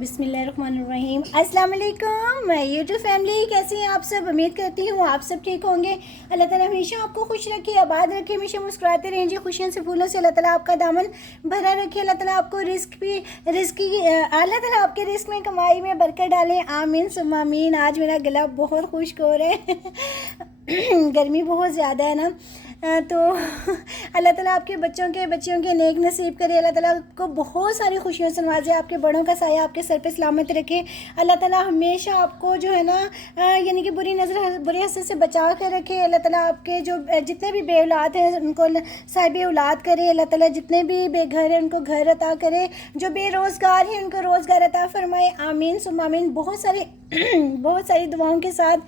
बिस्मिल्लाहिर्रहमानिर्रहीम। अस्सलाम वालेकुम यूट्यूब फैमिली, कैसे हैं आप सब। उम्मीद करती हूँ आप सब ठीक होंगे। अल्लाह ताला हमेशा आपको खुश रखे, आबाद रखे, हमेशा मुस्कुराते रहें जी। खुशियों से फूलों से अल्लाह ताला आपका दामन भरा रखे। अल्लाह ताला आपको अल्लाह ताला आपके रिस्क में, कमाई में बरकत डालें। आमीन सुम्मा आमीन। आज मेरा गला बहुत खुश्क हो रहा है गर्मी बहुत ज़्यादा है ना, तो अल्लाह ताला आपके बच्चियों के नेक नसीब करे। अल्लाह ताला को बहुत सारी खुशियों से नवाजे, आपके बड़ों का साया आपके सर पे सलामत रखे। अल्लाह ताला हमेशा आपको जो है ना यानी कि बुरी नज़र बुरी हसरत से बचा कर रखे। अल्लाह ताला आपके जो जितने भी बे औलाद हैं उनको साहिब औलाद करे। अल्लाह ताला जितने भी बेघर हैं उनको घर अता करे, जो बेरोज़गार हैं उनको रोज़गार अता फरमाए। आमीन सुम्मा आमीन। बहुत सारी दुआओं के साथ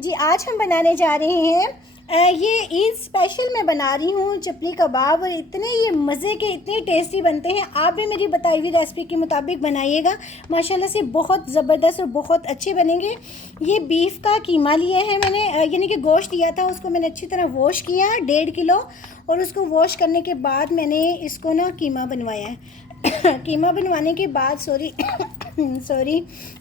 जी आज हम बनाने जा रहे हैं ये ईद स्पेशल मैं बना रही हूँ चपली कबाब, और इतने ये मज़े के, इतने टेस्टी बनते हैं। आप भी मेरी बताई हुई रेसिपी के मुताबिक बनाइएगा, माशाल्लाह से बहुत ज़बरदस्त और बहुत अच्छे बनेंगे। ये बीफ का कीमा लिया है मैंने, यानी कि गोश्त लिया था, उसको मैंने अच्छी तरह वॉश किया 1.5 किलो, और उसको वॉश करने के बाद मैंने इसको ना कीमा बनवाया है कीमा बनवाने के बाद सॉरी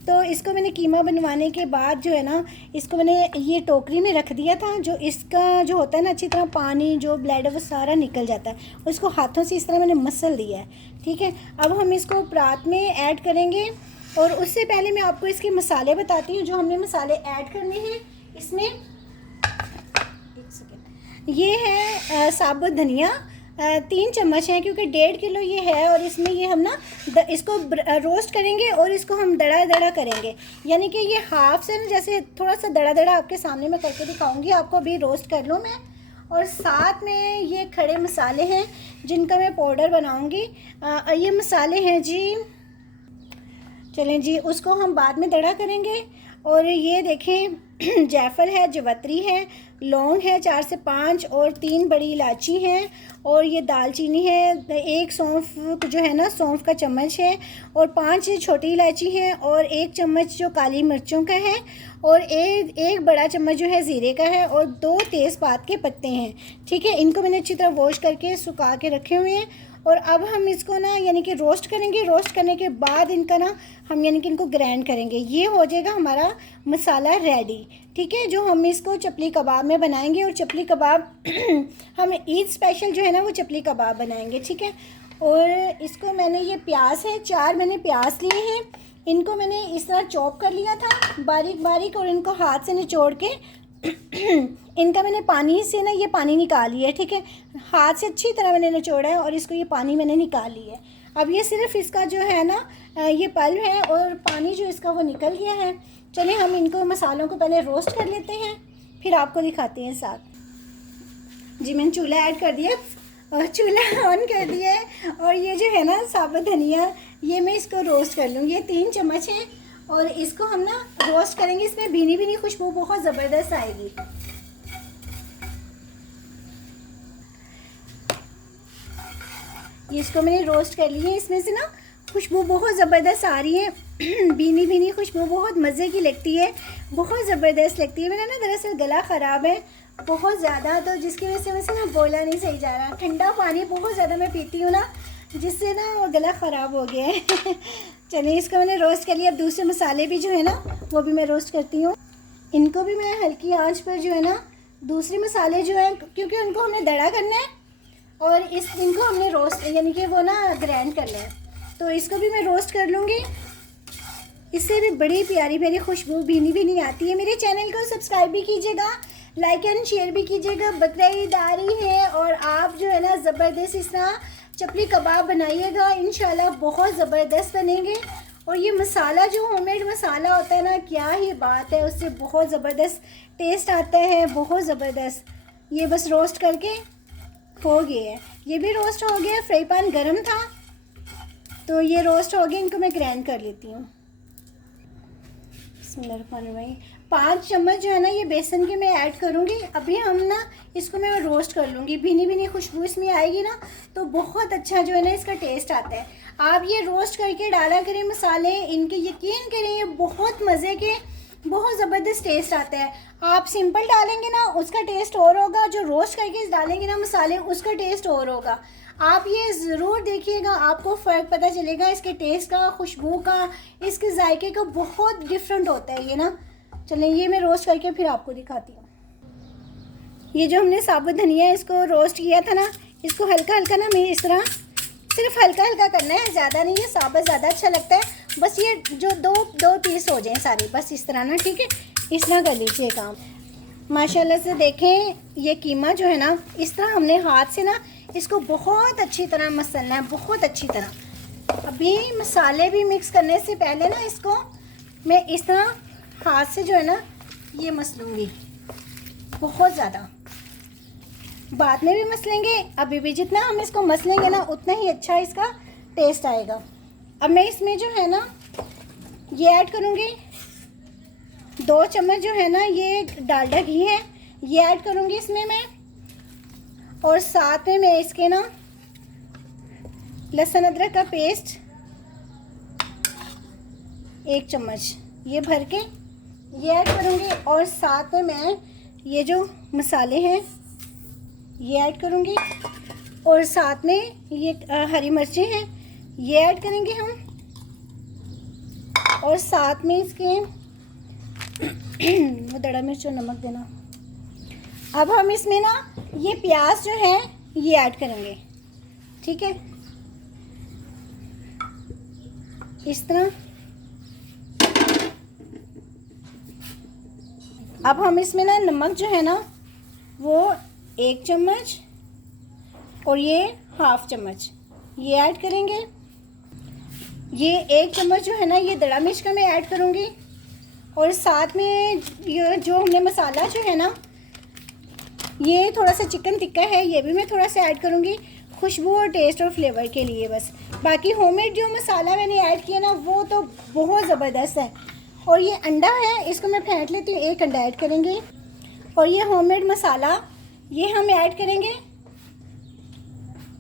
तो इसको मैंने कीमा बनवाने के बाद जो है ना, इसको मैंने ये टोकरी में रख दिया था। जो इसका जो होता है ना, अच्छी तरह पानी जो ब्लड है वो सारा निकल जाता है। उसको हाथों से इस तरह मैंने मसल दिया है, ठीक है। अब हम इसको परात में ऐड करेंगे, और उससे पहले मैं आपको इसके मसाले बताती हूँ जो हमने मसाले ऐड करने हैं इसमें। एक सेकेंड। ये है साबुत धनिया 3 चम्मच हैं, क्योंकि 1.5 किलो ये है, और इसमें ये हम ना इसको रोस्ट करेंगे और इसको हम दड़ा दड़ा करेंगे। यानी कि ये हाफ से ना, जैसे थोड़ा सा दड़ा दड़ा आपके सामने मैं करके दिखाऊंगी आपको, अभी रोस्ट कर लूँ मैं। और साथ में ये खड़े मसाले हैं जिनका मैं पाउडर बनाऊंगी। ये मसाले हैं जी, चलें जी, उसको हम बाद में दड़ा करेंगे। और ये देखें जायफल है, जवतरी है, लौंग है 4 से 5, और 3 बड़ी इलायची हैं, और ये दालचीनी है, 1 सौंफ जो है ना, सौंफ का चम्मच है, और 5 छोटी इलायची हैं, और 1 चम्मच जो काली मिर्चों का है, और एक बड़ा चम्मच जो है ज़ीरे का है, और 2 तेज़पात के पत्ते हैं, ठीक है। इनको मैंने अच्छी तरह वॉश करके सुखा के रखे हुए हैं। और अब हम इसको ना यानी कि रोस्ट करेंगे। रोस्ट करने के बाद इनका ना हम यानी कि इनको ग्राइंड करेंगे। ये हो जाएगा हमारा मसाला रेडी, ठीक है, जो हम इसको चपली कबाब में बनाएंगे। और चपली कबाब हम ईद स्पेशल जो है ना वो चपली कबाब बनाएंगे, ठीक है। और इसको मैंने, ये प्याज है 4 मैंने प्याज लिए हैं, इनको मैंने इस तरह चॉप कर लिया था बारीक बारीक, और इनको हाथ से निचोड़ के इनका मैंने पानी से ना ये पानी निकाल लिया है, ठीक है। हाथ से अच्छी तरह मैंने निचोड़ा है, और इसको ये पानी मैंने निकाल लिया है। अब ये सिर्फ इसका जो है ना ये पल्प है, और पानी जो इसका वो निकल गया है। चलिए हम इनको मसालों को पहले रोस्ट कर लेते हैं, फिर आपको दिखाते हैं साथ। जी मैंने चूल्हा ऐड कर दिया और चूल्हा ऑन कर दिया है। और ये जो है ना साबुत धनिया, ये मैं इसको रोस्ट कर लूँगी। ये 3 चम्मच है, और इसको हम ना रोस्ट करेंगे। इसमें भीनी भीनी खुशबू बहुत ज़बरदस्त आएगी। ये इसको मैंने रोस्ट कर लिया है, इसमें से ना खुशबू बहुत ज़बरदस्त आ रही है भीनी भीनी खुशबू बहुत मज़े की लगती है, बहुत ज़बरदस्त लगती है। मेरा ना दरअसल गला ख़राब है बहुत ज़्यादा, तो जिसकी वजह से मुझसे ना बोला नहीं सही जा रहा। ठंडा पानी बहुत ज़्यादा मैं पीती हूँ ना, जिससे ना वो गला ख़राब हो गया है चलिए इसको मैंने रोस्ट कर लिया। अब दूसरे मसाले भी जो है ना वो भी मैं रोस्ट करती हूँ। इनको भी मैं हल्की आंच पर जो है ना, दूसरे मसाले जो हैं, क्योंकि उनको हमने दड़ा करना है, और इनको हमने रोस्ट यानी कि वो ना ग्राइंड करना है, तो इसको भी मैं रोस्ट कर लूँगी। इससे भी बड़ी प्यारी प्यारी खुशबू भीनी भीनी आती है। मेरे चैनल को सब्सक्राइब भी कीजिएगा, लाइक एंड शेयर भी कीजिएगा। बकरा ईद आ रही है, और आप जो है ना ज़बरदस्त इस तरह चपली कबाब बनाइएगा, इंशाल्लाह बहुत ज़बरदस्त बनेंगे। और ये मसाला जो होममेड मसाला होता है ना, क्या ही बात है, उससे बहुत ज़बरदस्त टेस्ट आता है, बहुत ज़बरदस्त। ये बस रोस्ट करके हो गया है, ये भी रोस्ट हो गया। फ्राई पैन गर्म था तो ये रोस्ट हो गया। इनको मैं ग्राइंड कर लेती हूँ। 5 चम्मच जो है ना ये बेसन के मैं ऐड करूँगी। अभी हम ना इसको मैं रोस्ट कर लूँगी, भीनी भीनी खुशबू इसमें आएगी ना, तो बहुत अच्छा जो है ना इसका टेस्ट आता है। आप ये रोस्ट करके डाला करें मसाले इनके, यकीन करें ये बहुत मज़े के, बहुत ज़बरदस्त टेस्ट आता है। आप सिंपल डालेंगे ना उसका टेस्ट और होगा, जो रोस्ट करके डालेंगे ना मसाले उसका टेस्ट और होगा। आप ये ज़रूर देखिएगा, आपको फ़र्क पता चलेगा इसके टेस्ट का, खुशबू का, इसके जायके का बहुत डिफरेंट होता है ये ना। चलें ये मैं रोस्ट करके फिर आपको दिखाती हूँ। ये जो हमने साबुत धनिया इसको रोस्ट किया था ना, इसको हल्का हल्का ना मैं इस तरह सिर्फ हल्का हल्का करना है, ज़्यादा नहीं है, साबुत ज़्यादा अच्छा लगता है। बस ये जो दो पीस हो जाएं सारे, बस इस तरह ना, ठीक है, इस तरह कर लीजिए काम। माशाल्लाह से देखें ये कीमा जो है ना, इस तरह हमने हाथ से ना इसको बहुत अच्छी तरह मसलना है, बहुत अच्छी तरह। अभी मसाले भी मिक्स करने से पहले ना इसको मैं इस तरह हाथ से जो है ना ये मसलूँगी, बहुत ज़्यादा। बाद में भी मसलेंगे, अभी भी जितना हम इसको मसलेंगे ना उतना ही अच्छा इसका टेस्ट आएगा। अब मैं इसमें जो है ना ये ऐड करूँगी, 2 चम्मच जो है ना ये डालडा घी है, ये ऐड करूँगी इसमें मैं। और साथ में मैं इसके ना लहसुन अदरक का पेस्ट 1 चम्मच ये भर के ये ऐड करूँगी। और साथ में मैं ये जो मसाले हैं ये ऐड करूँगी। और साथ में ये हरी मिर्चें हैं ये ऐड करेंगे हम। और साथ में इसके वो दड़ा मिर्च और नमक देना। अब हम इसमें ना ये प्याज जो है ये ऐड करेंगे, ठीक है, इस तरह। अब हम इसमें ना नमक जो है ना वो 1 चम्मच और ये 1/2 चम्मच ये ऐड करेंगे। ये 1 चम्मच जो है ना ये दड़ा मिर्च का मैं ऐड करूँगी। और साथ में ये जो हमने मसाला जो है ना ये थोड़ा सा चिकन टिक्का है, ये भी मैं थोड़ा सा ऐड करूँगी खुशबू और टेस्ट और फ्लेवर के लिए बस। बाकी होममेड जो मसाला मैंने ऐड किया ना वो तो बहुत ज़बरदस्त है। और ये अंडा है, इसको मैं फेंट लेती हूँ, 1 अंडा ऐड करेंगे। और ये होममेड मसाला ये हम ऐड करेंगे,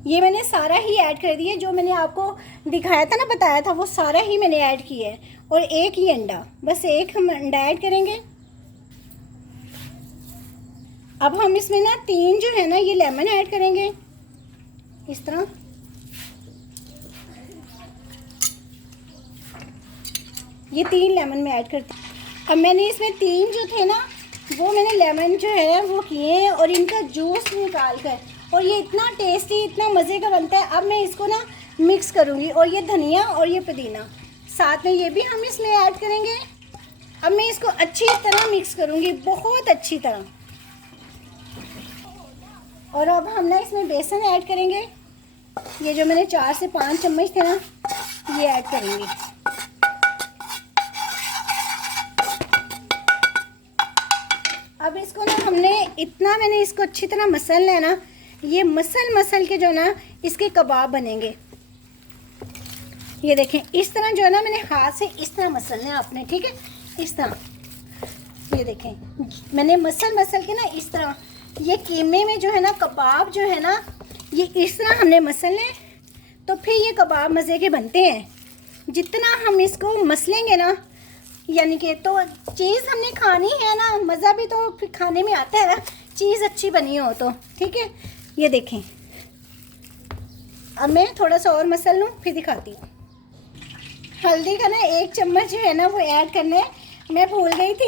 ये मैंने सारा ही ऐड कर दिया, जो मैंने आपको दिखाया था ना, बताया था, वो सारा ही मैंने ऐड किया है। और 1 ही अंडा, बस 1 हम अंडा ऐड करेंगे। अब हम इसमें ना 3 जो है ना ये लेमन ऐड करेंगे, इस तरह। ये 3 लेमन में ऐड करती हूँ। अब मैंने इसमें 3 जो थे ना वो मैंने लेमन जो है वो किए हैं और इनका जूस निकाल कर, और ये इतना टेस्टी इतना मज़े का बनता है। अब मैं इसको ना मिक्स करूँगी। और ये धनिया और ये पुदीना साथ में ये भी हम इसमें ऐड करेंगे। अब मैं इसको अच्छी तरह मिक्स करूँगी, बहुत अच्छी तरह। और अब हम ना इसमें बेसन ऐड करेंगे, ये जो मैंने 4 से 5 चम्मच थे ना ये ऐड करेंगे। अब इसको ना मैंने इसको अच्छी तरह मसल लेना, ये मसल के जो ना इसके कबाब बनेंगे। ये देखें इस तरह जो है ना मैंने हाथ से इस तरह मसलना है आपने, ठीक है, इस तरह। ये देखें मैंने मसल के ना इस तरह, ये कीमे में जो है ना कबाब जो है ना ये इस तरह हमने मसलने, तो फिर ये कबाब मज़े के बनते हैं। जितना हम इसको मसलेंगे ना, यानी कि तो चीज़ हमने खानी है ना, मज़ा भी तो फिर खाने में आता है ना, चीज़ अच्छी बनी हो तो, ठीक है। ये देखें अब मैं थोड़ा सा और मसल लूँ फिर दिखाती हूँ। हल्दी का ना 1 चम्मच जो है ना वो ऐड करना है, मैं भूल गई थी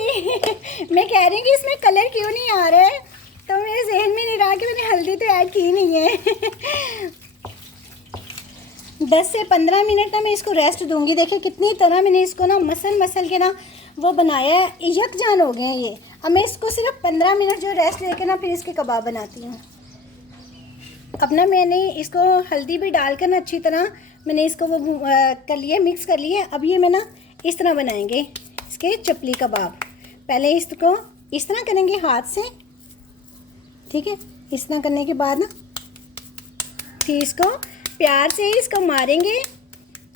मैं कह रही हूँ कि इसमें कलर क्यों नहीं आ रहा है, तो मेरे जहन में नहीं रहा कि मैंने हल्दी तो ऐड की नहीं है 10 से 15 मिनट ना मैं इसको रेस्ट दूंगी। देखिए कितनी तरह मैंने इसको ना मसल के ना वो बनाया है, यकजान हो गए हैं ये। अब मैं इसको सिर्फ 15 मिनट जो रेस्ट लेके ना फिर इसके कबाब बनाती हूँ। अब ना मैंने इसको हल्दी भी डालकर ना अच्छी तरह मैंने इसको वो कर लिया, मिक्स कर लिया। अब ये मैं ना इस तरह बनाएंगे इसके चपली कबाब। पहले इसको इस तरह करेंगे हाथ से, ठीक है, इस तरह करने के बाद ना फिर इसको प्यार से इसको मारेंगे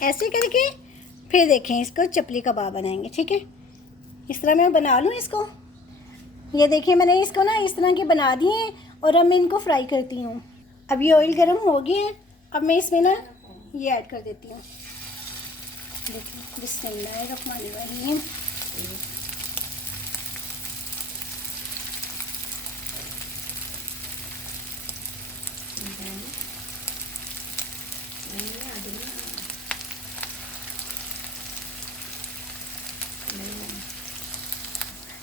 ऐसे करके, फिर देखें इसको चपली कबाब बनाएंगे, ठीक है। इस तरह मैं बना लूँ इसको। ये देखिए मैंने इसको ना इस तरह के बना दिए हैं और अब मैं इनको फ्राई करती हूँ। अब ये ऑयल गर्म हो गया है, अब मैं इसमें ना ये ऐड कर देती हूँ। देखिए बिस्मिल्लाहिर्रहमानिर्रहीम।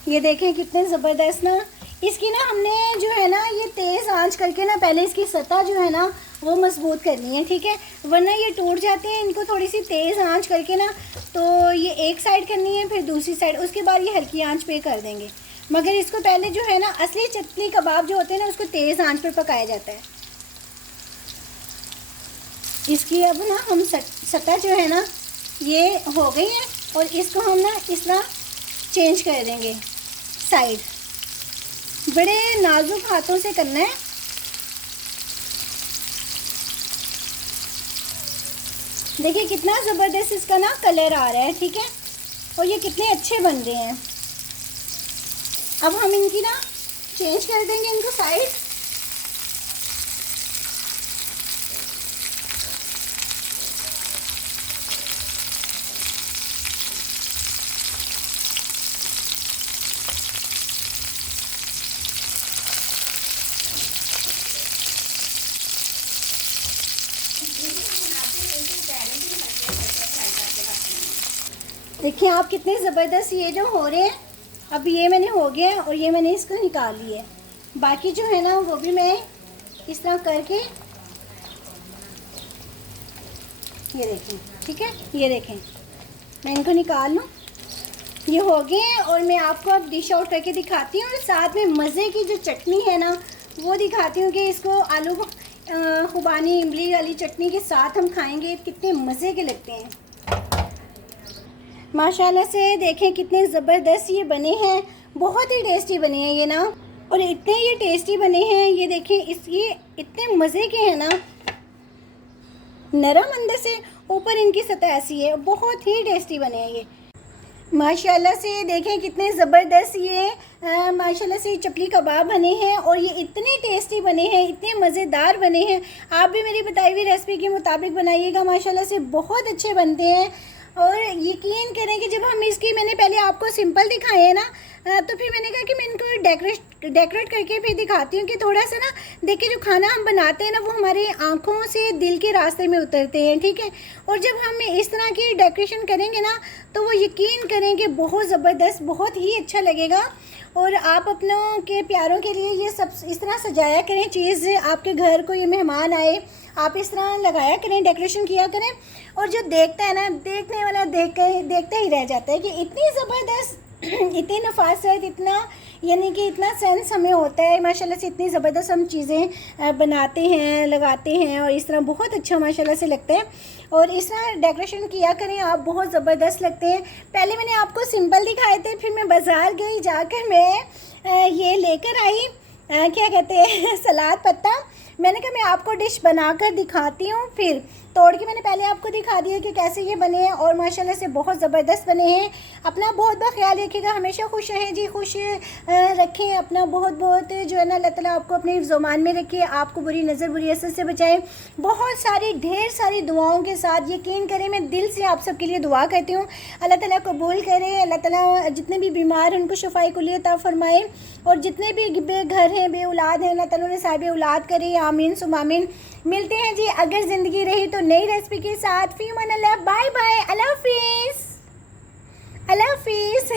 ये देखें कितने ज़बरदस्त ना। इसकी ना हमने जो है ना ये तेज़ आंच करके ना पहले इसकी सतह जो है ना वो मजबूत करनी है, ठीक है, वरना ये टूट जाते हैं। इनको थोड़ी सी तेज़ आंच करके ना तो ये एक साइड करनी है, फिर दूसरी साइड, उसके बाद ये हल्की आंच पे कर देंगे। मगर इसको पहले जो है ना असली चटनी कबाब जो होते हैं ना उसको तेज़ आंच पर पकाया जाता है। इसकी अब ना हम सतह जो है ना ये हो गई है और इसको हम ना इस तरह चेंज कर देंगे साइड। बड़े नाजुक हाथों से करना है। देखिए कितना ज़बरदस्त इसका ना कलर आ रहा है, ठीक है, और ये कितने अच्छे बन रहे हैं। अब हम इनकी ना चेंज कर देंगे इनको साइड। देखिए आप कितने ज़बरदस्त ये जो हो रहे हैं। अब ये मैंने हो गया और ये मैंने इसको निकाल लिया है। बाकी जो है ना वो भी मैं इस तरह करके ये देखें, ठीक है, ये देखें मैं इनको निकाल लूँ। ये हो गए हैं और मैं आपको अब डिश आउट करके दिखाती हूँ और साथ में मज़े की जो चटनी है ना वो दिखाती हूँ कि इसको आलू खुबानी इमली वाली चटनी के साथ हम खाएंगे, कितने मज़े के लगते हैं। माशाल्लाह से देखें कितने ज़बरदस्त ये बने हैं, बहुत ही टेस्टी बने हैं ये ना, और इतने ये टेस्टी बने हैं। ये देखें ये इतने मज़े के हैं ना, नरम अंदर से, ऊपर इनकी सतह ऐसी है, बहुत ही टेस्टी बने हैं ये माशाल्लाह से। देखें कितने ज़बरदस्त ये माशाल्लाह से चपली कबाब बने हैं और ये इतने टेस्टी बने हैं, इतने मज़ेदार बने हैं। आप भी मेरी बताई हुई रेसिपी के मुताबिक बनाइएगा, माशाल्लाह से बहुत अच्छे बनते हैं। और यकीन करें कि जब हम इसकी मैंने पहले आपको सिंपल दिखाए हैं ना तो फिर मैंने कहा कि मैं इनको डेकोरेट करके फिर दिखाती हूँ कि थोड़ा सा ना देखिए जो खाना हम बनाते हैं ना वो हमारे आँखों से दिल के रास्ते में उतरते हैं, ठीक है। और जब हम इस तरह की डेकोरेशन करेंगे ना तो वो यकीन करें कि बहुत ज़बरदस्त, बहुत ही अच्छा लगेगा। और आप अपनों के प्यारों के लिए ये सब इस तरह सजाया करें चीज़, आपके घर को ये मेहमान आए आप इस तरह लगाया करें, डेकोरेशन किया करें, और जो देखता है ना देखने वाला देखते ही रह जाता है कि इतनी ज़बरदस्त इतनी नफासत, इतना यानी कि इतना सेंस हमें होता है माशाल्लाह से। इतनी ज़बरदस्त हम चीज़ें बनाते हैं, लगाते हैं और इस तरह बहुत अच्छा माशाल्लाह से लगता है। और इस तरह डेकोरेशन किया करें आप, बहुत ज़बरदस्त लगते हैं। पहले मैंने आपको सिंपल दिखाए थे, फिर मैं बाज़ार गई, जाकर मैं ये लेकर आई क्या कहते हैं सलाद पत्ता। मैंने कहा मैं आपको डिश बनाकर दिखाती हूँ, फिर तोड़ के मैंने पहले आपको दिखा दिया कि कैसे ये बने हैं और माशाल्लाह से बहुत ज़बरदस्त बने हैं। अपना बहुत बहुत ख्याल रखिएगा, हमेशा खुश रहें जी, खुश रखें अपना, बहुत बहुत जो है ना अल्लाह ताला आपको अपने हिफ्ज़-ओ-मान में रखे, आपको बुरी नज़र बुरी असर से बचाए। बहुत सारी ढेर सारी दुआओं के साथ यकीन करें मैं दिल से आप सब के लिए दुआ करती हूँ, अल्लाह ताला कबूल करे। अल्लाह ताला जितने भी बीमार हैं उनको शफाई कुल्ली अता फ़रमाए और जितने भी बेघर हैं, बे औलाद हैं, अल्लाह ताला उन्हें साहिब औलाद करे, आमीन सुम आमीन। मिलते हैं जी अगर ज़िंदगी रही तो नई रेसिपी के साथ। फी अमान अल्लाह, बाय बाय, अल्लाह हाफिज़, अल्लाह हाफिज़।